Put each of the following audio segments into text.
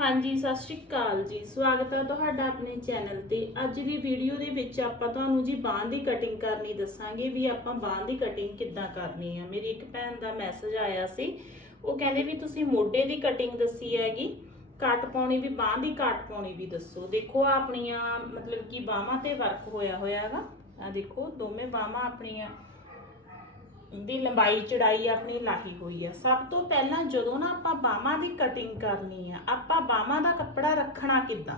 ਹਾਂਜੀ, ਸਤਿ ਸ਼੍ਰੀ ਅਕਾਲ ਜੀ। ਸਵਾਗਤ ਹੈ ਤੁਹਾਡਾ ਆਪਣੇ ਚੈਨਲ ਤੇ। ਅੱਜ ਦੀ ਵੀਡੀਓ ਦੇ ਵਿੱਚ ਆਪਾਂ ਤੁਹਾਨੂੰ ਜੀ ਬਾਂਹ ਦੀ ਕਟਿੰਗ ਕਰਨੀ ਦੱਸਾਂਗੇ ਵੀ ਆਪਾਂ ਬਾਂਹ ਦੀ ਕਟਿੰਗ ਕਿੱਦਾਂ ਕਰਨੀ ਆ। ਮੇਰੀ ਇੱਕ ਭੈਣ ਦਾ ਮੈਸੇਜ ਆਇਆ ਸੀ। ਉਹ ਕਹਿੰਦੇ ਵੀ ਤੁਸੀਂ ਮੋਢੇ ਦੀ ਕਟਿੰਗ ਦੱਸੀ ਹੈਗੀ। ਕੱਟ ਪਾਉਣੀ ਵੀ, ਬਾਂਹ ਦੀ ਕੱਟ ਪਾਉਣੀ ਵੀ ਦੱਸੋ। ਦੇਖੋ ਆਪਣੀਆਂ ਮਤਲਬ ਕਿ ਬਾਹਾਂ ਤੇ ਵਰਕ ਹੋਇਆ ਹੋਇਆ ਹੈਗਾ ਆ ਦੇਖੋ, ਦੋਵੇਂ ਬਾਹਾਂ ਆਪਣੀਆਂ ਦੀ ਲੰਬਾਈ ਚੜਾਈ ਆਪਣੀ ਲਾਹੀ ਹੋਈ ਆ। ਸਭ ਤੋਂ ਪਹਿਲਾਂ ਜਦੋਂ ਨਾ ਆਪਾਂ ਬਾਹਾਂ ਦੀ ਕਟਿੰਗ ਕਰਨੀ ਆ, ਆਪਾਂ ਬਾਹਾਂ ਦਾ ਕੱਪੜਾ ਰੱਖਣਾ ਕਿੱਦਾਂ?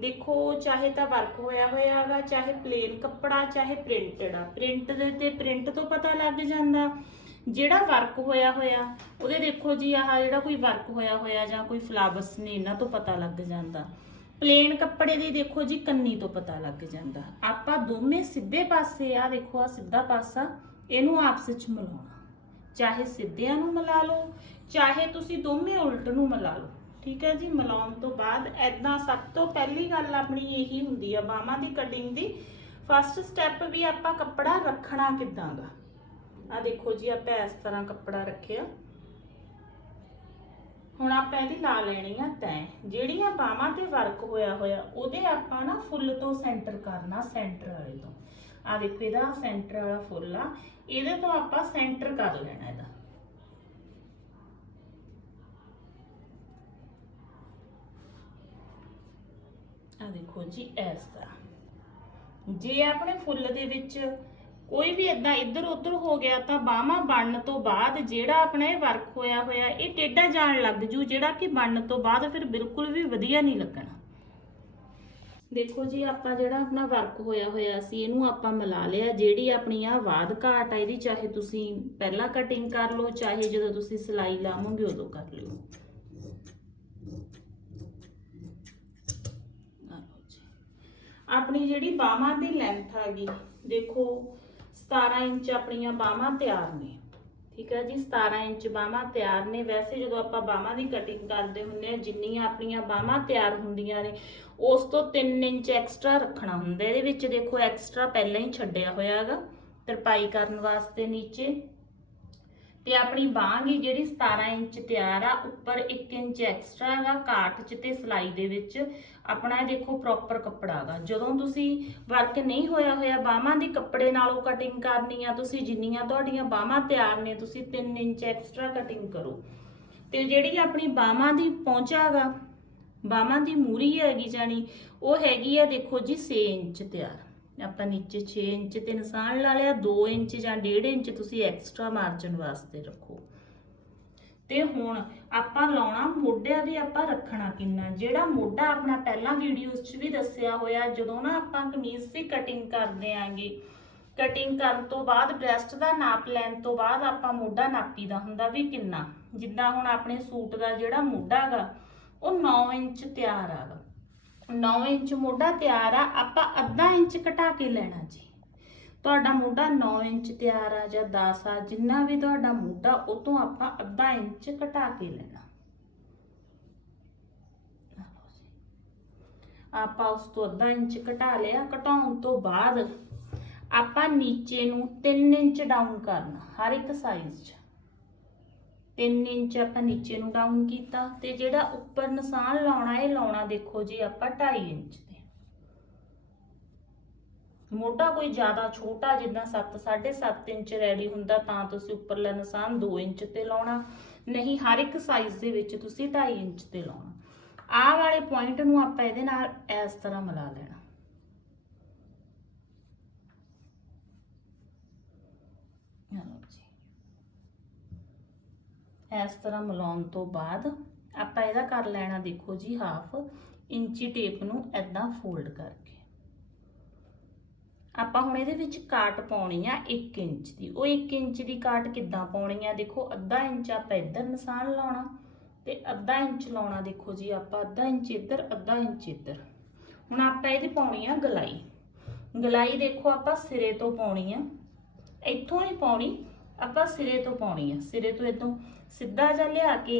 ਦੇਖੋ, ਚਾਹੇ ਤਾਂ ਵਰਕ ਹੋਇਆ ਹੋਇਆ ਹੈਗਾ ਚਾਹੇ ਪਲੇਨ ਕੱਪੜਾ, ਚਾਹੇ ਪ੍ਰਿੰਟਡ ਆ। ਪ੍ਰਿੰਟ ਦੇ ਤੇ ਪ੍ਰਿੰਟ ਤੋਂ ਪਤਾ ਲੱਗ ਜਾਂਦਾ। ਜਿਹੜਾ ਵਰਕ ਹੋਇਆ ਹੋਇਆ, ਉਹਦੇ ਦੇਖੋ ਜੀ, ਆਹ ਜਿਹੜਾ ਕੋਈ ਵਰਕ ਹੋਇਆ ਹੋਇਆ ਜਾਂ ਕੋਈ ਫਲਾਵਰਸ ਨੇ, ਇਹਨਾਂ ਤੋਂ ਪਤਾ ਲੱਗ ਜਾਂਦਾ। ਪਲੇਨ ਕੱਪੜੇ ਦੀ ਦੇਖੋ ਜੀ, ਕੰਨੀ ਤੋਂ ਪਤਾ ਲੱਗ ਜਾਂਦਾ। ਆਪਾਂ ਦੋਵੇਂ ਸਿੱਧੇ ਪਾਸੇ ਆ, ਦੇਖੋ ਆ ਸਿੱਧਾ ਪਾਸਾ। ਇਹਨੂੰ ਆਪਸ ਵਿੱਚ ਮਿਲਾਉਣਾ। ਚਾਹੇ ਸਿੱਧਿਆਂ ਨੂੰ ਮਿਲਾ ਲਓ, ਚਾਹੇ ਤੁਸੀਂ ਦੋਵੇਂ ਉਲਟ ਨੂੰ ਮਿਲਾ ਲਓ। ਠੀਕ ਹੈ ਜੀ? ਮਿਲਾਉਣ ਤੋਂ ਬਾਅਦ ਐਦਾਂ ਸਭ ਤੋਂ ਪਹਿਲੀ ਗੱਲ ਆਪਣੀ ਇਹੀ ਹੁੰਦੀ ਆ, ਬਾਹਾਂ ਦੀ ਕਟਿੰਗ ਦੀ। ਫਸਟ ਸਟੈਪ ਵੀ ਆਪਾਂ ਕੱਪੜਾ ਰੱਖਣਾ ਕਿੱਦਾਂ ਦਾ ਆ ਦੇਖੋ ਜੀ, ਆਪਾਂ ਇਸ ਤਰ੍ਹਾਂ ਕੱਪੜਾ ਰੱਖਿਆ। ਹੁਣ ਆਪਾਂ ਇਹਦੀ ਲਾ ਲੈਣੀ ਆ ਤੈਂ। ਜਿਹੜੀਆਂ ਬਾਹਾਂ ਤੇ ਵਰਕ ਹੋਇਆ ਹੋਇਆ, ਉਹਦੇ ਆਪਾਂ ਨਾ ਫੁੱਲ ਤੋਂ ਸੈਂਟਰ ਕਰਨਾ, ਸੈਂਟਰ ਵਾਲੇ ਤੋਂ। ਆ ਦੇਖੋ, ਇਹਦਾ ਸੈਂਟਰ ਵਾਲਾ ਫੁੱਲ ਆ। ਇਹਦੇ ਤੋਂ ਆਪਾਂ ਸੈਂਟਰ ਕਰ ਲੈਣਾ ਇਹਦਾ। ਆ ਦੇਖੋ ਜੀ, ਇਸ ਤਰ੍ਹਾਂ। ਜੇ ਆਪਣੇ ਫੁੱਲ ਦੇ ਵਿੱਚ ਕੋਈ ਵੀ ਇਦਾਂ ਇੱਧਰ ਉੱਧਰ ਹੋ ਗਿਆ ਤਾਂ ਬਾਹਾਂ ਬਣਨ ਤੋਂ ਬਾਅਦ ਜਿਹੜਾ ਆਪਣਾ ਇਹ ਵਰਕ ਹੋਇਆ ਹੋਇਆ, ਇਹ ਟੇਢਾ ਜਾਣ ਲੱਗ ਜੂ, ਜਿਹੜਾ ਕਿ ਬਣਨ ਤੋਂ ਬਾਅਦ ਫਿਰ ਬਿਲਕੁਲ ਵੀ ਵਧੀਆ ਨਹੀਂ ਲੱਗਣਾ। ਦੇਖੋ ਜੀ, ਆਪਾਂ ਜਿਹੜਾ ਆਪਣਾ ਵਰਕ ਹੋਇਆ ਹੋਇਆ ਸੀ, ਇਹਨੂੰ ਆਪਾਂ ਮਿਲਾ ਲਿਆ। ਜਿਹੜੀ ਆਪਣੀ ਆ ਵਾਦ ਘਾਟ ਆ, ਇਹਦੀ ਚਾਹੇ ਤੁਸੀਂ ਪਹਿਲਾਂ ਕਟਿੰਗ ਕਰ ਲਓ, ਚਾਹੇ ਜਦੋਂ ਤੁਸੀਂ ਸਿਲਾਈ ਲਾਵੋਗੇ, ਉਦੋਂ ਕਰ ਲਿਓ। ਆਪਣੀ ਜਿਹੜੀ ਬਾਹਾਂ ਦੀ ਲੈਂਥ ਆ ਗਈ, ਦੇਖੋ 17 ਇੰਚ ਆਪਣੀਆਂ ਬਾਹਾਂ ਤਿਆਰ ਨੇ। ਠੀਕ ਹੈ ਜੀ 17 ਇੰਚ ਬਾਹਾਂ ਤਿਆਰ ਨੇ। ਵੈਸੇ ਜਦੋਂ ਆਪਾਂ ਬਾਹਾਂ ਦੀ ਕਟਿੰਗ ਕਰਦੇ ਹੁੰਦੇ ਆ ਜਿੰਨੀਆਂ ਆਪਣੀਆਂ ਬਾਹਾਂ ਤਿਆਰ ਹੁੰਦੀਆਂ ਨੇ, ਉਸ ਤੋਂ 3 ਇੰਚ ਐਕਸਟਰਾ ਰੱਖਣਾ ਹੁੰਦਾ। ਇਹਦੇ ਵਿੱਚ ਦੇਖੋ ਐਕਸਟਰਾ ਪਹਿਲਾਂ ਹੀ ਛੱਡਿਆ ਹੋਇਆ ਹੈਗਾ, ਤਰਪਾਈ ਕਰਨ ਵਾਸਤੇ ਨੀਚੇ। ਤੇ ਆਪਣੀ ਬਾਂਹ ਦੀ ਜਿਹੜੀ 17 ਇੰਚ ਤਿਆਰ ਆ, ਉੱਪਰ 1 ਇੰਚ ਐਕਸਟਰਾ ਹੈਗਾ ਕਾਟ ਚ ਤੇ ਸਲਾਈ ਦੇ ਵਿੱਚ। ਆਪਣਾ ਦੇਖੋ ਪ੍ਰੋਪਰ ਕੱਪੜਾ ਹੈਗਾ। ਜਦੋਂ ਤੁਸੀਂ ਵਰਕ ਨਹੀਂ ਹੋਇਆ ਹੋਇਆ, ਬਾਹਾਂ ਦੀ ਕੱਪੜੇ ਨਾਲੋਂ ਕਟਿੰਗ ਕਰਨੀ ਆ, ਤੁਸੀਂ ਜਿੰਨੀਆਂ ਤੁਹਾਡੀਆਂ ਬਾਹਾਂ ਤਿਆਰ ਨੇ, ਤੁਸੀਂ 3 ਇੰਚ ਐਕਸਟਰਾ ਕਟਿੰਗ ਕਰੋ। ਤੇ ਜਿਹੜੀ ਆਪਣੀ ਬਾਹਾਂ ਦੀ ਪਹੁੰਚਾ ਹੈਗਾ, ਬਾਹਾਂ ਦੀ ਮੂਰੀ ਹੈਗੀ ਜਾਨੀ ਉਹ ਹੈਗੀ ਆ ਦੇਖੋ ਜੀ 6 ਇੰਚ ਤਿਆਰ। ਆਪਾਂ ਨੀਚੇ 6 ਇੰਚ ਤੇ ਨਿਸ਼ਾਨ ਲਾ ਲਿਆ 2 ਇੰਚ ਜਾਂ 1.5 ਇੰਚ ਤੁਸੀਂ ਐਕਸਟਰਾ ਮਾਰਜਨ ਵਾਸਤੇ ਰੱਖੋ। ਤੇ ਹੁਣ ਆਪਾਂ ਲਾਉਣਾ ਮੋਢਿਆਂ ਦੇ ਆਪਾਂ ਰੱਖਣਾ ਕਿੰਨਾ। ਜਿਹੜਾ ਮੋਢਾ ਆਪਣਾ ਪਹਿਲਾਂ ਵੀਡੀਓਜ਼ 'ਚ ਵੀ ਦੱਸਿਆ ਹੋਇਆ, ਜਦੋਂ ਨਾ ਆਪਾਂ ਕਮੀਜ਼ ਦੀ ਕਟਿੰਗ ਕਰਦੇ ਆਂਗੇ ਕਟਿੰਗ ਕਰਨ ਤੋਂ ਬਾਅਦ ਬ੍ਰੈਸਟ ਦਾ ਨਾਪ ਲੈਣ ਤੋਂ ਬਾਅਦ ਆਪਾਂ ਮੋਢਾ ਨਾਪੀਦਾ ਹੁੰਦਾ ਵੀ ਕਿੰਨਾ। ਜਿੱਦਾਂ ਹੁਣ ਆਪਣੇ ਸੂਟ ਦਾ ਜਿਹੜਾ ਮੋਢਾ ਹੈਗਾ ਉਹ 9 ਇੰਚ ਤਿਆਰ ਆਗਾ 9 ਇੰਚ ਮੋਢਾ ਤਿਆਰ ਆ, ਆਪਾਂ ਅੱਧਾ ਇੰਚ ਘਟਾ ਕੇ ਲੈਣਾ ਜੀ। ਤੁਹਾਡਾ ਮੋਢਾ 9 ਇੰਚ ਤਿਆਰ ਆ ਜਾਂ 10 ਆ, ਜਿੰਨਾ ਵੀ ਤੁਹਾਡਾ ਮੋਢਾ ਉਹ ਤੋਂ ਆਪਾਂ ਅੱਧਾ ਇੰਚ ਘਟਾ ਕੇ ਲੈਣਾ। ਆਪਾਂ ਉਸ ਤੋਂ ਅੱਧਾ ਇੰਚ ਘਟਾ ਲਿਆ। ਘਟਾਉਣ ਤੋਂ ਬਾਅਦ ਆਪਾਂ ਨੀਚੇ ਨੂੰ 3 ਇੰਚ ਡਾਊਨ ਕਰਨਾ, ਹਰ ਇੱਕ ਸਾਈਜ਼ 'ਚ। 3 ਇੰਚ ਆਪਾਂ ਨੀਚੇ ਨੂੰ ਡਾਊਨ ਕੀਤਾ ਤੇ ਜਿਹੜਾ ਉੱਪਰ ਨਿਸ਼ਾਨ ਲਾਉਣਾ ਇਹ ਲਾਉਣਾ ਦੇਖੋ ਜੀ ਆਪਾਂ 2.5 ਇੰਚ ਤੇ। ਮੋਢਾ ਕੋਈ ਜ਼ਿਆਦਾ ਛੋਟਾ ਜਿੱਦਾਂ 7 7.5 ਇੰਚ ਰੈਡੀ ਹੁੰਦਾ ਤਾਂ ਤੁਸੀਂ ਉੱਪਰਲਾ ਨਿਸ਼ਾਨ 2 ਇੰਚ ਤੇ ਲਾਉਣਾ। ਨਹੀਂ, ਹਰ ਇੱਕ ਸਾਈਜ਼ ਦੇ ਵਿੱਚ ਤੁਸੀਂ 2.5 ਇੰਚ ਤੇ ਲਾਉਣਾ। ਆਹ ਵਾਲੇ ਪੁਆਇੰਟ ਨੂੰ ਆਪਾਂ ਇਹਦੇ ਨਾਲ ਇਸ ਤਰ੍ਹਾਂ ਮਿਲਾ ਲੈਣਾ ਆਹ ਲਓ ਜੀ ਇਸ ਤਰ੍ਹਾਂ ਮਿਲਾਉਣ ਤੋਂ ਬਾਅਦ ਆਪਾਂ ਇਹਦਾ ਕਰ ਲੈਣਾ ਦੇਖੋ ਜੀ ਹਾਫ ਇੰਚੀ ਟੇਪ ਨੂੰ ਐਦਾਂ ਫੋਲਡ ਕਰਕੇ। ਆਪਾਂ ਹੁਣ ਇਹਦੇ ਵਿੱਚ ਕਾਟ ਪਾਉਣੀ ਆ 1 ਇੰਚ ਦੀ। ਉਹ 1 ਇੰਚ ਦੀ ਕਾਟ ਕਿੱਦਾਂ ਪਾਉਣੀ ਆ? ਦੇਖੋ ਅੱਧਾ ਇੰਚ ਆਪਾਂ ਇੱਧਰ ਨਿਸ਼ਾਨ ਲਾਉਣਾ ਤੇ ਅੱਧਾ ਇੰਚ ਲਾਉਣਾ ਦੇਖੋ ਜੀ ਆਪਾਂ ਅੱਧਾ ਇੰਚ ਇੱਧਰ, ਅੱਧਾ ਇੰਚ ਇੱਧਰ। ਹੁਣ ਆਪਾਂ ਇਹਦੀ ਪਾਉਣੀ ਆ ਗਲਾਈ। ਗਲਾਈ ਦੇਖੋ ਆਪਾਂ ਸਿਰੇ ਤੋਂ ਪਾਉਣੀ ਆ। ਇੱਥੋਂ ਨਹੀਂ ਪਾਉਣੀ ਆਪਾਂ ਸਿਰੇ ਤੋਂ ਪਾਉਣੀ ਆ। ਸਿਰੇ ਤੋਂ ਇਦੋਂ ਸਿੱਧਾ ਜਿਹਾ ਲਿਆ ਕੇ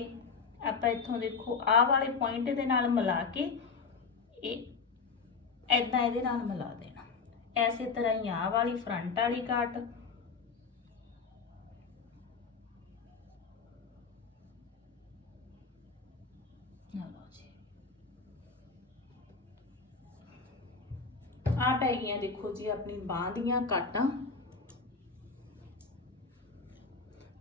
ਆਪਾਂ ਇੱਥੋਂ ਦੇਖੋ, ਆਹ ਵਾਲੇ ਪੁਆਇੰਟ ਦੇ ਨਾਲ ਮਿਲਾ ਕੇ ਇਹ ਐਦਾਂ ਇਹਦੇ ਨਾਲ ਮਿਲਾ ਦੇਣਾ। ਐਸੇ ਤਰ੍ਹਾਂ ਹੀ ਆਹ ਵਾਲੀ ਫਰੰਟ ਵਾਲੀ ਕਾਟ ਆ ਪੈ ਗਈਆਂ ਦੇਖੋ ਜੀ ਆਪਣੀ ਬਾਹ ਦੀਆਂ ਕਾਟਾਂ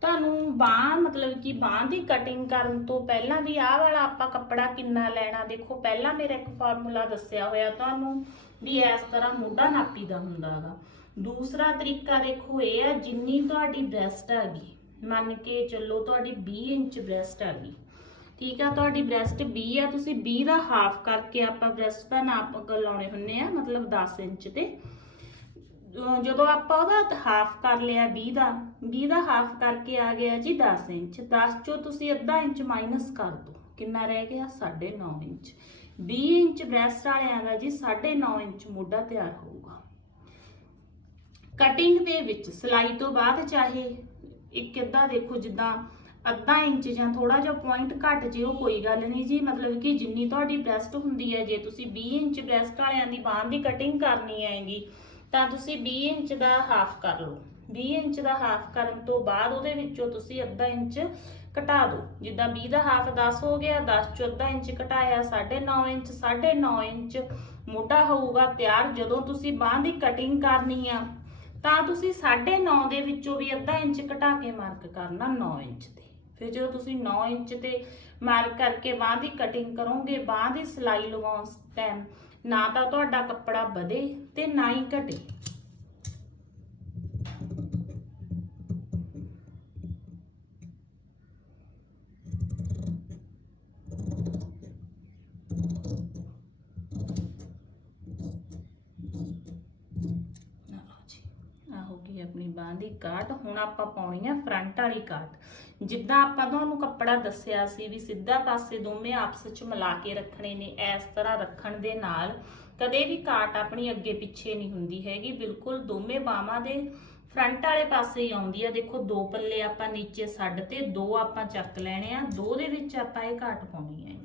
ਤੁਹਾਨੂੰ ਬਾਹ, ਮਤਲਬ ਕਿ ਬਾਹ ਦੀ ਕਟਿੰਗ ਕਰਨ ਤੋਂ ਪਹਿਲਾਂ ਵੀ ਆਹ ਵਾਲਾ ਆਪਾਂ ਕੱਪੜਾ ਕਿੰਨਾ ਲੈਣਾ? ਦੇਖੋ, ਪਹਿਲਾਂ ਮੇਰਾ ਇੱਕ ਫਾਰਮੂਲਾ ਦੱਸਿਆ ਹੋਇਆ ਤੁਹਾਨੂੰ ਵੀ ਇਸ ਤਰ੍ਹਾਂ ਮੋਢਾ ਨਾਪੀਦਾ ਹੁੰਦਾ ਹੈਗਾ ਦੂਸਰਾ ਤਰੀਕਾ ਦੇਖੋ, ਇਹ ਹੈ ਜਿੰਨੀ ਤੁਹਾਡੀ ਬ੍ਰੈਸਟ ਹੈਗੀ, ਮੰਨ ਕੇ ਚੱਲੋ ਤੁਹਾਡੀ 20 ਇੰਚ ਬ੍ਰੈਸਟ ਹੈਗੀ, ਠੀਕ ਆ? ਤੁਹਾਡੀ ਬ੍ਰੈਸਟ 20 ਆ, ਤੁਸੀਂ 20 ਦਾ ਹਾਫ ਕਰਕੇ ਆਪਾਂ ਬ੍ਰੈਸਟ ਦਾ ਨਾਪ ਲਾਉਣੇ ਹੁੰਨੇ ਆ, ਮਤਲਬ 10 ਇੰਚ ਤੇ। ਜਦੋਂ ਆਪਾਂ ਉਹਦਾ ਹਾਫ ਕਰ ਲਿਆ 20 ਦਾ 20 ਦਾ ਹਾਫ ਕਰਕੇ ਆ ਗਿਆ ਜੀ 10 ਇੰਚ। 10 ਚੋਂ ਤੁਸੀਂ ਅੱਧਾ ਇੰਚ ਮਾਈਨਸ ਕਰ ਦਿਓ ਕਿੰਨਾ ਰਹਿ ਗਿਆ? 9.5 ਇੰਚ। 20 ਇੰਚ ਬ੍ਰੈਸਟ ਵਾਲਿਆਂ ਦਾ ਜੀ 9.5 ਇੰਚ ਮੋਢਾ ਤਿਆਰ ਹੋਊਗਾ। ਕਟਿੰਗ ਦੇ ਵਿੱਚ ਸਿਲਾਈ ਤੋਂ ਬਾਅਦ ਚਾਹੇ ਇੱਕ ਅੱਧਾ ਦੇਖੋ ਜਿੱਦਾਂ ਅੱਧਾ ਇੰਚ ਜਾਂ ਥੋੜਾ ਜਿਹਾ ਪੁਆਇੰਟ ਘੱਟ ਜੇ, ਉਹ ਕੋਈ ਗੱਲ ਨਹੀਂ ਜੀ। ਮਤਲਬ ਕਿ ਜਿੰਨੀ ਤੁਹਾਡੀ ਬ੍ਰੈਸਟ ਹੁੰਦੀ ਹੈ, ਜੇ ਤੁਸੀਂ 20 ਇੰਚ ਬ੍ਰੈਸਟ ਵਾਲਿਆਂ ਦੀ ਬਾਂਹ ਦੀ ਕਟਿੰਗ ਕਰਨੀ ਹੈਗੀ ਤਾਂ ਤੁਸੀਂ 20 ਇੰਚ ਦਾ ਹਾਫ ਕਰ ਲਓ। 20 ਇੰਚ ਦਾ ਹਾਫ ਕਰਨ ਤੋਂ ਬਾਅਦ ਉਹਦੇ ਵਿੱਚੋਂ ਤੁਸੀਂ ਅੱਧਾ ਇੰਚ ਘਟਾ ਦਿਓ। ਜਿੱਦਾਂ 20 ਦਾ ਹਾਫ 10 ਹੋ ਗਿਆ 10 ਚੋਂ ਅੱਧਾ ਇੰਚ ਘਟਾਇਆ 9.5 ਇੰਚ 9.5 ਇੰਚ ਮੋਢਾ ਹੋਊਗਾ, ਤਿਆਰ ਜਦੋਂ ਤੁਸੀਂ ਬਾਂਹ ਦੀ ਕਟਿੰਗ ਕਰਨੀ ਆ, ਤਾਂ ਤੁਸੀਂ 9.5 ਦੇ ਵਿੱਚੋਂ ਵੀ ਅੱਧਾ ਇੰਚ ਘਟਾ ਕੇ ਮਾਰਕ ਕਰਨਾ 9 ਇੰਚ ਤੇ। ਫਿਰ ਜਦੋਂ ਤੁਸੀਂ 9 ਇੰਚ ਤੇ ਮਾਰਕ ਕਰਕੇ ਬਾਂਹ ਦੀ ਕਟਿੰਗ ਕਰੋਗੇ, ਬਾਂਹ ਦੀ ਸਿਲਾਈ ਲਗਾਉਣ ਟਾਈਮ ਨਾ ਤਾਂ ਤੁਹਾਡਾ ਕੱਪੜਾ ਵਧੇ ਤੇ ਨਾ ਹੀ ਘਟੇ। ਲਓ ਜੀ ਆਪਣੀ ਬਾਂਹ ਦੀ ਕਾਟ। ਹੁਣ ਆਪਾਂ ਪਾਉਣੀ ਆ ਫਰੰਟ ਵਾਲੀ ਕਾਟ। ਜਿੱਦਾਂ ਆਪਾਂ ਤੁਹਾਨੂੰ ਕੱਪੜਾ ਦੱਸਿਆ ਸੀ ਵੀ ਸਿੱਧਾ ਪਾਸੇ ਦੋਵੇਂ ਆਪਸ ਵਿੱਚ ਮਿਲਾ ਕੇ ਰੱਖਣੇ ਨੇ, ਇਸ ਤਰ੍ਹਾਂ ਰੱਖਣ ਦੇ ਨਾਲ ਕਦੇ ਵੀ ਕਾਟ ਆਪਣੀ ਅੱਗੇ ਪਿੱਛੇ ਨਹੀਂ ਹੁੰਦੀ ਹੈਗੀ। ਬਿਲਕੁਲ ਦੋਵੇਂ ਬਾਹਾਂ ਦੇ ਫਰੰਟ ਵਾਲੇ ਪਾਸੇ ਹੀ ਆਉਂਦੀ ਆ। ਦੇਖੋ, ਦੋ ਪੱਲੇ ਆਪਾਂ ਨੀਚੇ ਛੱਡ ਤੇ, ਦੋ ਆਪਾਂ ਚੱਕ ਲੈਣੇ ਆ, ਦੋ ਦੇ ਵਿੱਚ ਆਪਾਂ ਇਹ ਕਾਟ ਪਾਉਣੀ ਹੈ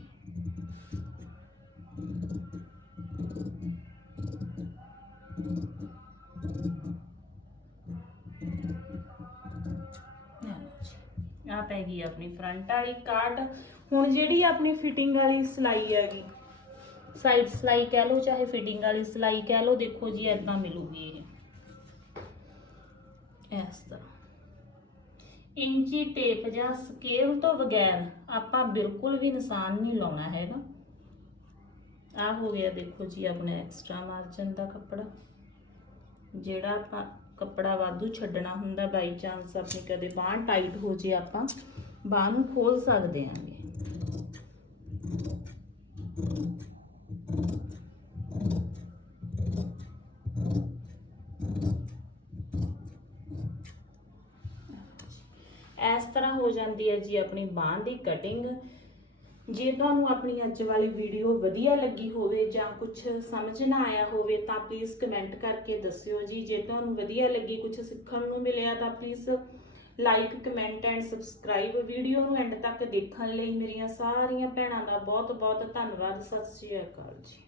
ਆ ਪੈ ਗਈ ਆਪਣੀ ਫਰੰਟ ਵਾਲੀ ਕਾਟ ਹੁਣ ਜਿਹੜੀ ਆਪਣੀ ਫਿਟਿੰਗ ਵਾਲੀ ਸਿਲਾਈ ਹੈਗੀ ਸਾਈਡ ਸਿਲਾਈ ਕਹਿ ਲਓ ਚਾਹੇ ਫਿਟਿੰਗ ਵਾਲੀ ਸਿਲਾਈ ਕਹਿ ਲਓ, ਦੇਖੋ ਜੀ ਐਦਾਂ ਮਿਲੂਗੀ ਇਹ। ਇਸ ਤਰ੍ਹਾਂ। ਇੰਚੀ ਟੇਪ ਜਾਂ ਸਕੇਲ ਤੋਂ ਬਗੈਰ ਆਪਾਂ ਬਿਲਕੁਲ ਵੀ ਨਿਸ਼ਾਨ ਨਹੀਂ ਲਾਉਣਾ ਹੈਗਾ। ਆ ਹੋ ਗਿਆ ਦੇਖੋ ਜੀ ਆਪਣਾ ਐਕਸਟਰਾ ਮਾਰਜਨ ਦਾ ਕੱਪੜਾ, ਜਿਹੜਾ ਆਪਾਂ ਕੱਪੜਾ ਵਾਧੂ ਛੱਡਣਾ ਹੁੰਦਾ ਬਾਈ ਚਾਂਸ ਆਪਣੀ ਕਦੇ ਬਾਂਹ ਟਾਈਟ ਹੋ ਜੇ ਆਪਾਂ, ਬਾਂਹ ਨੂੰ ਖੋਲ ਸਕਦੇ ਆਂਗੇ। ਇਸ ਤਰ੍ਹਾਂ ਹੋ ਜਾਂਦੀ ਹੈ ਜੀ ਆਪਣੀ ਬਾਂਹ ਦੀ ਕਟਿੰਗ ਜੇ ਤੁਹਾਨੂੰ ਆਪਣੀ ਅੱਜ ਵਾਲੀ ਵੀਡੀਓ ਵਧੀਆ ਲੱਗੀ ਹੋਵੇ ਜਾਂ ਕੁਝ ਸਮਝ ਨਾ ਆਇਆ ਹੋਵੇ ਤਾਂ ਪਲੀਜ਼ ਕਮੈਂਟ ਕਰਕੇ ਦੱਸਿਓ ਜੀ। ਜੇ ਤੁਹਾਨੂੰ ਵਧੀਆ ਲੱਗੀ ਕੁਝ ਸਿੱਖਣ ਨੂੰ ਮਿਲਿਆ ਤਾਂ please like comment and subscribe video ਨੂੰ ਐਂਡ ਤੱਕ ਦੇਖਣ ਲਈ ਮੇਰੀਆਂ ਸਾਰੀਆਂ ਭੈਣਾਂ ਦਾ ਬਹੁਤ ਬਹੁਤ ਧੰਨਵਾਦ। ਸਤਿ ਸ਼੍ਰੀ ਅਕਾਲ ਜੀ।